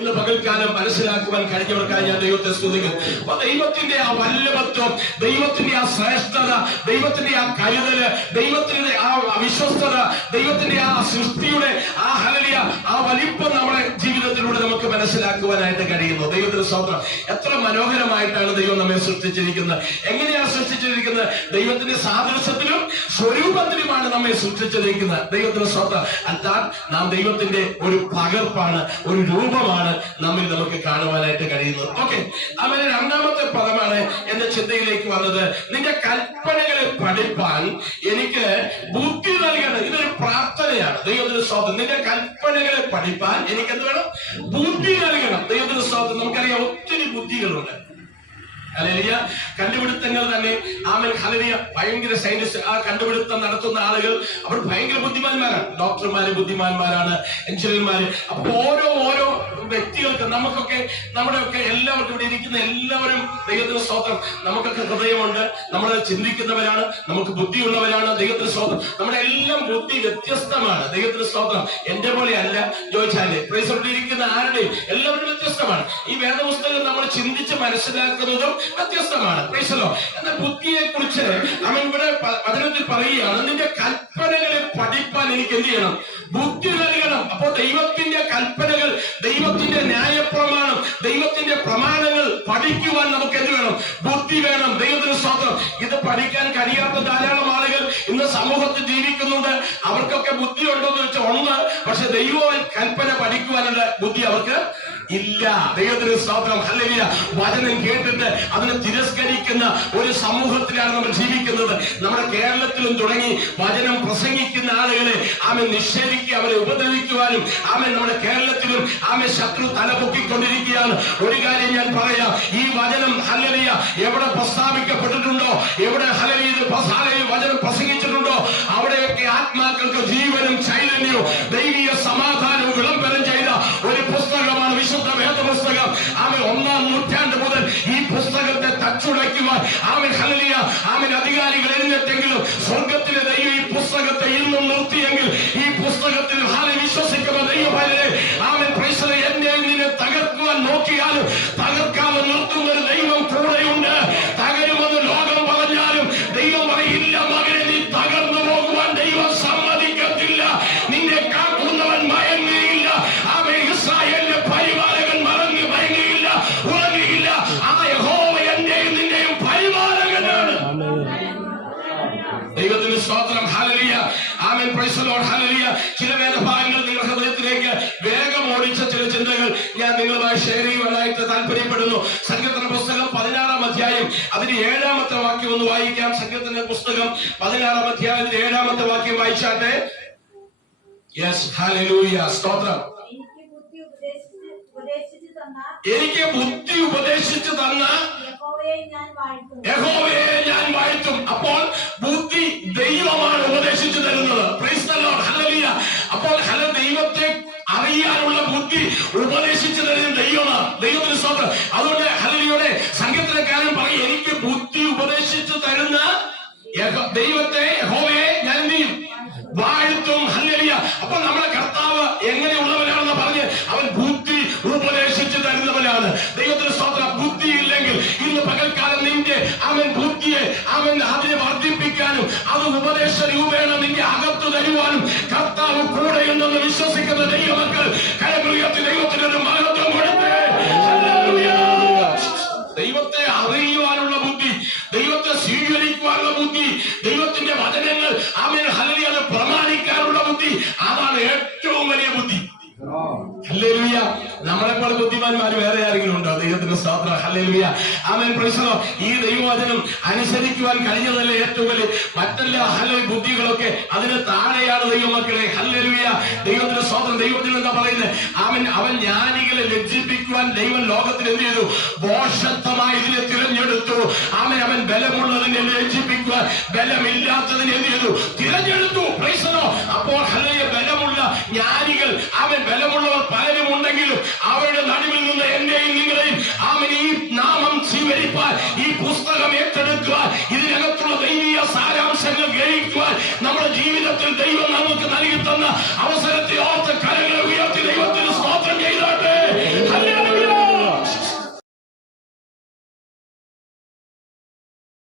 ഇന്ന് പകൽക്കാലം മനസ്സിലാക്കുവാൻ കഴിഞ്ഞവർക്കായി ഞാൻ ദൈവത്തെ സ്തുതിക്കും അപ്പൊ ദൈവത്തിന്റെ ആ വല്ലഭത്വം ദൈവത്തിന്റെ ആ ശ്രേഷ്ഠത ദൈവത്തിന്റെ ആ കരുതൽ ദൈവത്തിന്റെ ആ വിശ്വസ്തത ദൈവത്തിന്റെ ആ സൃഷ്ടിയുടെ ആ ഹലലിയ ആ വലിപ്പം നമ്മുടെ ജീവിതത്തിലൂടെ നമുക്ക് മനസ്സിലാക്കുവാനായിട്ട് കഴിയുന്നു. ദൈവത്തിന്റെ സ്വന്തം എത്ര മനോഹരമായിട്ടാണ് ദൈവം നമ്മെ സൃഷ്ടിച്ചിരിക്കുന്നത്. എങ്ങനെയാണ് സൃഷ്ടിച്ചിരിക്കുന്നത് ദൈവത്തിന്റെ സാദൃശ്യത്തിലും സ്വരൂപത്തിലുമാണ് നമ്മെ സൃഷ്ടിച്ചിരിക്കുന്നത് ദൈവത്തിന്റെ സ്വത്ത്. അർത്ഥാൽ നാം ദൈവത്തിന്റെ ഒരു പകർപ്പാണ് ഒരു രൂപമാണ് നമ്മിൽ നമുക്ക് കാണുവാനായിട്ട് കഴിയുന്നത്. ഓക്കെ. അവന് രണ്ടാമത്തെ പദമാണ് എന്റെ ചിന്തയിലേക്ക് വന്നത്. നിന്റെ കൽപ്പനകളെ പഠിപ്പാൻ എനിക്ക് ബുദ്ധി നൽകണം. ഇതൊരു പ്രാർത്ഥനയാണ്. ദൈവത്തിന്റെ സ്വാതന്ത്ര്യം നിന്റെ കൽപ്പനകളെ പഠിപ്പാൻ എനിക്ക് എന്ത് വേണം? ബുദ്ധി നൽകണം. ദൈവത്തിന്റെ സ്വാതന്ത്ര്യം നമുക്കറിയാം ഒത്തിരി ബുദ്ധികളുണ്ട്. ഹലലിയ കണ്ടുപിടുത്തങ്ങൾ തന്നെ. ആമൽ ഹലലിയ ഭയങ്കര സയന്റിസ്റ്റ് ആ കണ്ടുപിടുത്തം നടത്തുന്ന ആളുകൾ അവർ ഭയങ്കര ബുദ്ധിമാന്മാരാണ് ഡോക്ടർമാര് ബുദ്ധിമാന്മാരാണ് എഞ്ചിനീയർമാര്. അപ്പൊ ഓരോ ഓരോ വ്യക്തികൾക്ക് നമുക്കൊക്കെ നമ്മുടെ ഒക്കെ എല്ലാവർക്കും ഇവിടെ ഇരിക്കുന്ന എല്ലാവരും ദൈവത്തിന് സ്വന്തം നമുക്കൊക്കെ ഹൃദയമുണ്ട്. നമ്മൾ ചിന്തിക്കുന്നവരാണ്. നമുക്ക് ബുദ്ധിയുള്ളവരാണ് ദൈവത്തിന് സ്വന്തം നമ്മുടെ എല്ലാം ബുദ്ധി വ്യത്യസ്തമാണ്. ദൈവത്തിന് സ്വന്തം എന്റെ പോലെ അല്ല ചോദിച്ചാൽ ഇരിക്കുന്ന ആരുടെയും എല്ലാവരും വ്യത്യസ്തമാണ്. ഈ വേദപുസ്തകം നമ്മൾ ചിന്തിച്ച് മനസ്സിലാക്കുന്നതും വ്യത്യസ്തമാണ്. എന്നാൽ ബുദ്ധിയെ കുറിച്ച് നമ്മൾ ഇവിടെ വചനത്തിൽ പറയുകയാണ്. നിന്റെ കൽപ്പനകളെ പഠിപ്പാൻ എനിക്ക് എന്ത് ചെയ്യണം? ബുദ്ധി നൽകണം. അപ്പോ ദൈവത്തിന്റെ കൽപ്പനകൾ ദൈവത്തിന്റെ ന്യായപ്രമാണം ദൈവത്തിന്റെ പ്രമാണങ്ങൾ പഠിക്കുവാൻ നമുക്ക് എന്ത് വേണം? ബുദ്ധി വേണം. ദൈവത്തിന് സ്വന്തം ഇത് പഠിക്കാൻ കഴിയാത്ത ധാരാളം ഇന്ന് സമൂഹത്തിൽ ജീവിക്കുന്നുണ്ട്. അവർക്കൊക്കെ ബുദ്ധി ഉണ്ടോ എന്ന് വെച്ചാൽ ഉണ്ട് പക്ഷെ ദൈവം കൽപ്പന പഠിക്കുവാനുള്ള ബുദ്ധി അവർക്ക് ഇല്ല. ദൈവത്തിന് സ്തോത്രം. ഹല്ലേലൂയ. വചനം കേട്ടിട്ട് അതിനെ തിരസ്കരിക്കുന്ന ഒരു സമൂഹത്തിലാണ് നമ്മൾ ജീവിക്കുന്നത്. നമ്മുടെ കേരളത്തിലും തുടങ്ങി വചനം പ്രസംഗിക്കുന്ന ആമെ നിഷേധിക്കുക അവരെ ഉപദ്രവിക്കുവാനും ആമെ നമ്മുടെ കേരളത്തിലും ആമെ ശത്രു തലപൊക്കിക്കൊണ്ടിരിക്കുകയാണ് ഒരു കാര്യം ഞാൻ പറയാം ഈ വചനം ഹലലിയ എവിടെ പ്രസ്താവിക്കപ്പെട്ടിട്ടുണ്ടോ? എവിടെ ഹലലിയ വചനം പ്രസംഗിച്ചിട്ടുണ്ടോ? അവിടെയൊക്കെ ആത്മാക്കൾക്ക് ജീവനും ചൈതന്യവും ദൈവീയ സമാധാനവും വിളംബരം ചെയ്ത ഒരു പുസ്തകമാണ് വിശുദ്ധ വേദപുസ്തകം. ആമൻ ഒന്നാം നൂറ്റാണ്ട് മുതൽ ഈ പുസ്തകത്തെ തച്ചുടയ്ക്കുവാൻ ആമൻ ഹലലിയ ആമൻ അധികാരികൾ എഴുന്നേറ്റെങ്കിലും സ്വർഗത്തിലെ ദൈവത്തിന് സ്തോത്രം. ഹലലിയ ആമൻ. പ്രൈസലോൺ ഹലലിയ ചില വേദഭാഗങ്ങൾ നിങ്ങളുടെ ഹൃദയത്തിലേക്ക് വേഗം ഓടിച്ച ചില ചിന്തകൾ ഞാൻ നിങ്ങളുമായി ഷെയർ ചെയ്യുവാനായിട്ട് താല്പര്യപ്പെടുന്നു. സങ്കീർത്തന പുസ്തകം പതിനാറാം അധ്യായം അതിന് ഏഴാമത്തെ വാക്യം ഒന്ന് വായിക്കാം. സങ്കീർത്തന പുസ്തകം പതിനാറാം അധ്യായത്തിന്റെ ഏഴാമത്തെ വാക്യം വായിച്ചാട്ടെ? യെസ് ഹലലൂയ സ്തോത്രം. എനിക്ക് ബുദ്ധി ഉപദേശിച്ചു തന്ന എനിക്ക് ബുദ്ധി ഉപദേശിച്ചു തന്ന യഹോവയെ ബുദ്ധി ഉപദേശിച്ചു തരുന്ന ദൈവമാണ്. ദൈവത്തിന് സ്വന്തം അതുകൊണ്ട് ഹലലിയുടെ സംഗീതക്കാരൻ പറയും. എനിക്ക് ബുദ്ധി ഉപദേശിച്ചു തരുന്ന ദൈവത്തെ യഹോവയെ ഞാൻ എന്ത് ചെയ്യും? വാഴ്ത്തും. ഹല്ലേലൂയ. അപ്പൊ നമ്മളെ കർത്താവ് എങ്ങനെയുള്ളവനാണെന്ന് പറഞ്ഞ് അവൻ ബുദ്ധി ഉപദേശിച്ചു തരുന്നവനാണ്. ദൈവത്തിന് സ്വന്തം ബുദ്ധി ഇല്ലെങ്കിൽ ഇന്ന് പകൽക്കാലം നിന്റെ അവൻ ബുദ്ധിയെ അവൻ അതിനെ വർദ്ധിപ്പിക്കാനും അത് ഉപദേശ രൂപേണ നിന്റെ അകത്തു തരുവാനും കർത്താവ് കൂടെയുണ്ടെന്ന് വിശ്വസിക്കുന്ന ദൈവമക്കൾ കരമുയർത്തി സ്തോത്രം. ഹല്ലേലൂയ. ആമേൻ. പ്രൈസലോ ഈ ദൈവവചനം അനുസരിക്കുവാൻ കഴിഞ്ഞതല്ലേ ഏറ്റവും വലിയ മറ്റെല്ലാ ഹലോ ബുദ്ധികളൊക്കെ അതിന് താഴെയാണ് ദൈവമക്കളെ. ഹല്ലേലൂയ. ദൈവത്തിന്റെ സ്വാതന്ത്ര്യം ദൈവത്തിന് എന്താ പറയുന്നത് അവൻ അവൻ ജ്ഞാനികളെ ലജ്ജിപ്പിക്കുവാൻ ദൈവം ലോകത്തിൽ എന്ത് ചെയ്തു? ബോഷത്വമായി ഇതിനെ തിരഞ്ഞെടുത്തു. അവൻ അവൻ ബലമുള്ളതിനെ ലജ്ജിപ്പിക്കുവാൻ ബലമില്ലാത്തതിനെ എന്ത് ചെയ്തു? തിരഞ്ഞെടുത്തു. പ്രൈസലോ അപ്പോൾ ഹല്ലേലൂയ ബലമുള്ള ജ്ഞാനികൾ അവൻ ബലമുള്ളവർ പലരും ഉണ്ടെങ്കിലും അവരുടെ നടുവിൽ നിന്ന് എന്നെയും നിങ്ങളെയും ദൈവം നമുക്ക് നൽകി തന്ന അവസരം